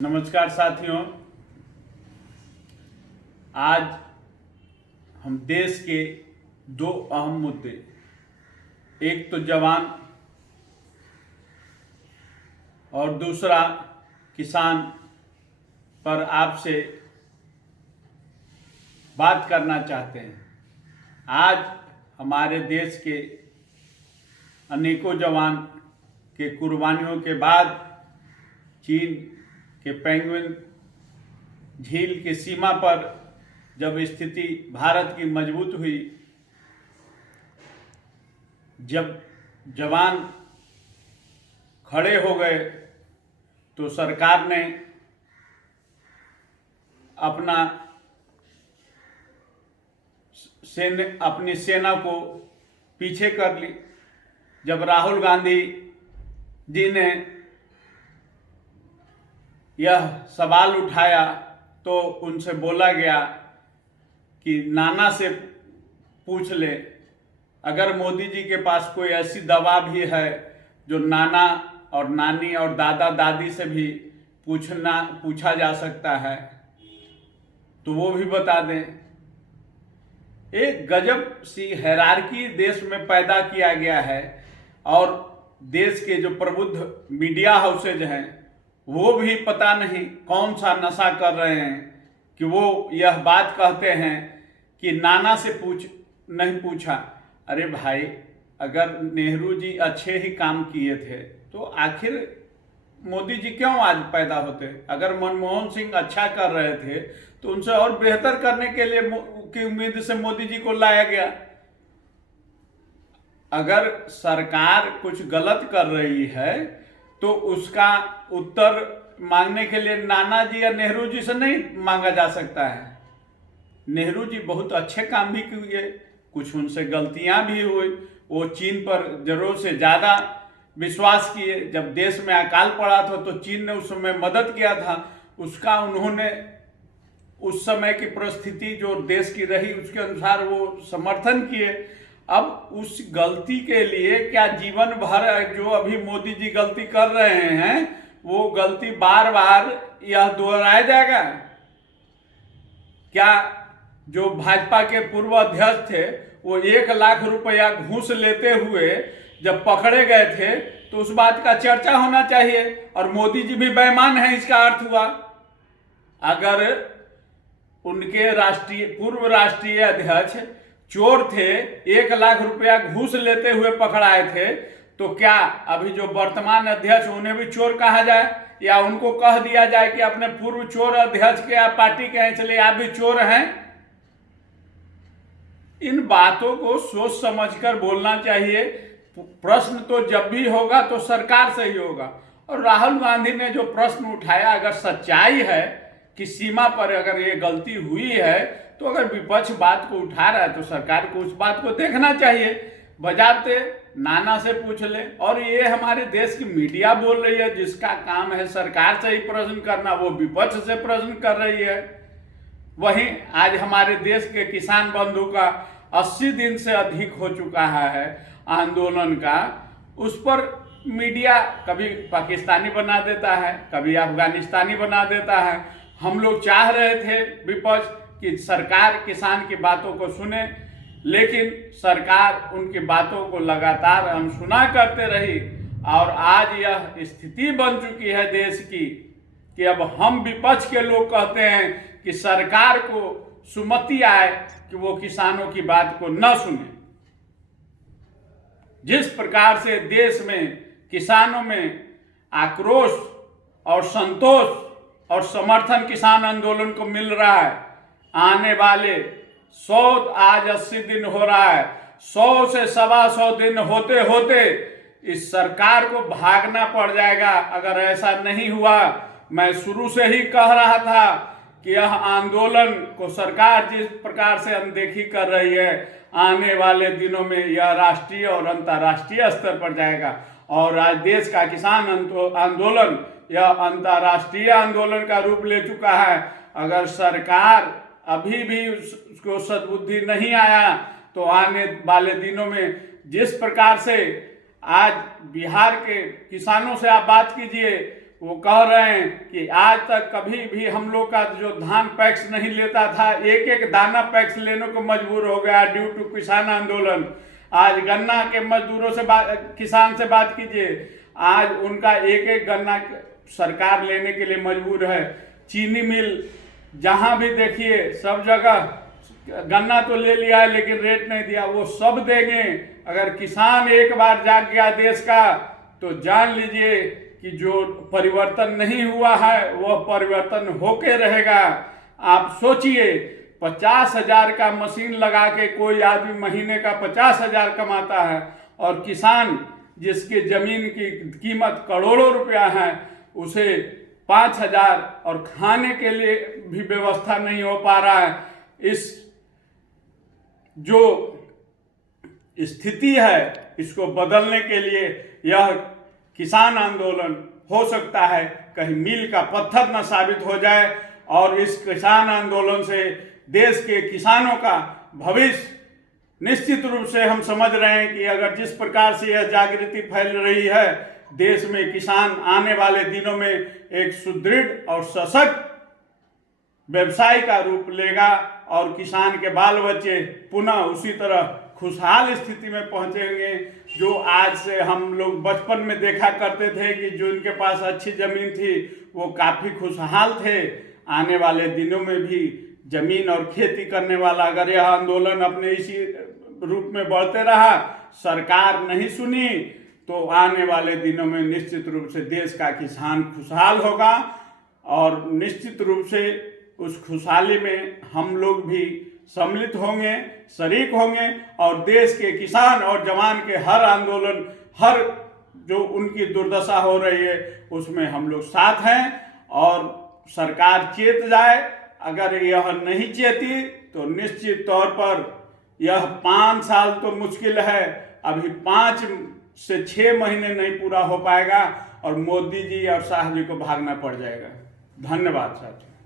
नमस्कार साथियों, आज हम देश के दो अहम मुद्दे, एक तो जवान और दूसरा किसान पर आपसे बात करना चाहते हैं। आज हमारे देश के अनेकों जवान के कुर्बानियों के बाद चीन के पेंगुइन झील की सीमा पर जब स्थिति भारत की मजबूत हुई, जब जवान खड़े हो गए, तो सरकार ने अपनी सेना को पीछे कर ली। जब राहुल गांधी जी ने यह सवाल उठाया तो उनसे बोला गया कि नाना से पूछ ले। अगर मोदी जी के पास कोई ऐसी दवा भी है जो नाना और नानी और दादा दादी से भी पूछा जा सकता है तो वो भी बता दें। एक गजब सी हायरार्की देश में पैदा किया गया है और देश के जो प्रबुद्ध मीडिया हाउसेज हैं वो भी पता नहीं कौन सा नशा कर रहे हैं कि वो यह बात कहते हैं कि नाना से नहीं पूछा। अरे भाई, अगर नेहरू जी अच्छे ही काम किए थे तो आखिर मोदी जी क्यों आज पैदा होते? अगर मनमोहन सिंह अच्छा कर रहे थे तो उनसे और बेहतर करने के लिए की उम्मीद से मोदी जी को लाया गया। अगर सरकार कुछ गलत कर रही है तो उसका उत्तर मांगने के लिए नाना जी या नेहरू जी से नहीं मांगा जा सकता है। नेहरू जी बहुत अच्छे काम भी किए, कुछ उनसे गलतियां भी हुई। वो चीन पर जरूरत से ज़्यादा विश्वास किए। जब देश में अकाल पड़ा था तो चीन ने उस समय मदद किया था, उसका उन्होंने उस समय की परिस्थिति जो देश की रही उसके अनुसार वो समर्थन किए। अब उस गलती के लिए क्या जीवन भर जो अभी मोदी जी गलती कर रहे हैं वो गलती बार बार यह दोहराया जाएगा? क्या जो भाजपा के पूर्व अध्यक्ष थे वो 1 लाख रुपया घूस लेते हुए जब पकड़े गए थे तो उस बात का चर्चा होना चाहिए, और मोदी जी भी बेईमान है, इसका अर्थ हुआ। अगर उनके पूर्व राष्ट्रीय अध्यक्ष चोर थे, 1 लाख रुपया घूस लेते हुए पकड़ाए थे, तो क्या अभी जो वर्तमान अध्यक्ष उन्हें भी चोर कहा जाए, या उनको कह दिया जाए कि अपने पूर्व चोर अध्यक्ष के आप पार्टी के हैं इसलिए आप भी चोर हैं? इन बातों को सोच समझकर बोलना चाहिए। प्रश्न तो जब भी होगा तो सरकार से ही होगा। और राहुल गांधी ने जो प्रश्न उठाया, अगर सच्चाई है कि सीमा पर अगर ये गलती हुई है तो अगर विपक्ष बात को उठा रहा है तो सरकार को उस बात को देखना चाहिए। बजाते नाना से पूछ ले। और ये हमारे देश की मीडिया बोल रही है, जिसका काम है सरकार से ही प्रश्न करना, वो विपक्ष से प्रश्न कर रही है। वहीं आज हमारे देश के किसान बंधु का 80 दिन से अधिक हो चुका है आंदोलन का। उस पर मीडिया कभी पाकिस्तानी बना देता है, कभी अफगानिस्तानी बना देता है। हम लोग चाह रहे थे विपक्ष कि सरकार किसान की बातों को सुने, लेकिन सरकार उनकी बातों को लगातार अनसुना करते रही। और आज यह स्थिति बन चुकी है देश की कि अब हम विपक्ष के लोग कहते हैं कि सरकार को सुमति आए कि वो किसानों की बात को न सुने। जिस प्रकार से देश में किसानों में आक्रोश और संतोष और समर्थन किसान आंदोलन को मिल रहा है, आने वाले 80 दिन हो रहा है, 100 से 125 दिन होते होते इस सरकार को भागना पड़ जाएगा। अगर ऐसा नहीं हुआ, मैं शुरू से ही कह रहा था कि यह आंदोलन को सरकार जिस प्रकार से अनदेखी कर रही है, आने वाले दिनों में यह राष्ट्रीय और अंतर्राष्ट्रीय स्तर पर जाएगा। और आज देश का किसान आंदोलन यह अंतर्राष्ट्रीय आंदोलन का रूप ले चुका है। अगर सरकार अभी भी उसको सद्बुद्धि नहीं आया तो आने वाले दिनों में जिस प्रकार से आज बिहार के किसानों से आप बात कीजिए, वो कह रहे हैं कि आज तक कभी भी हम लोग का जो धान पैक्स नहीं लेता था, एक एक दाना पैक्स लेने को मजबूर हो गया ड्यू टू किसान आंदोलन। आज गन्ना के मजदूरों से किसान से बात कीजिए, आज उनका एक एक गन्ना सरकार लेने के लिए मजबूर है। चीनी मिल जहां भी देखिए सब जगह गन्ना तो ले लिया है लेकिन रेट नहीं दिया, वो सब देंगे। अगर किसान एक बार जाग गया देश का तो जान लीजिए कि जो परिवर्तन नहीं हुआ है वह परिवर्तन होके रहेगा। आप सोचिए 50,000 का मशीन लगा के कोई आदमी महीने का 50,000 कमाता है, और किसान जिसकी जमीन की कीमत करोड़ों रुपया है उसे 5,000 और खाने के लिए भी व्यवस्था नहीं हो पा रहा है। इस जो स्थिति है इसको बदलने के लिए यह किसान आंदोलन हो सकता है कहीं मील का पत्थर न साबित हो जाए, और इस किसान आंदोलन से देश के किसानों का भविष्य निश्चित रूप से हम समझ रहे हैं कि अगर जिस प्रकार से यह जागृति फैल रही है, देश में किसान आने वाले दिनों में एक सुदृढ़ और सशक्त व्यवसाय का रूप लेगा, और किसान के बाल बच्चे पुनः उसी तरह खुशहाल स्थिति में पहुंचेंगे जो आज से हम लोग बचपन में देखा करते थे कि जो इनके पास अच्छी जमीन थी वो काफ़ी खुशहाल थे। आने वाले दिनों में भी जमीन और खेती करने वाला अगर यह आंदोलन अपने इसी रूप में बढ़ते रहा, सरकार नहीं सुनी, तो आने वाले दिनों में निश्चित रूप से देश का किसान खुशहाल होगा, और निश्चित रूप से उस खुशहाली में हम लोग भी सम्मिलित होंगे, शरीक होंगे, और देश के किसान और जवान के हर आंदोलन, हर जो उनकी दुर्दशा हो रही है उसमें हम लोग साथ हैं। और सरकार चेत जाए, अगर यह नहीं चेती तो निश्चित तौर पर यह 5 साल तो मुश्किल है, अभी 5 से 6 महीने नहीं पूरा हो पाएगा और मोदी जी और शाह जी को भागना पड़ जाएगा। धन्यवाद साथियों।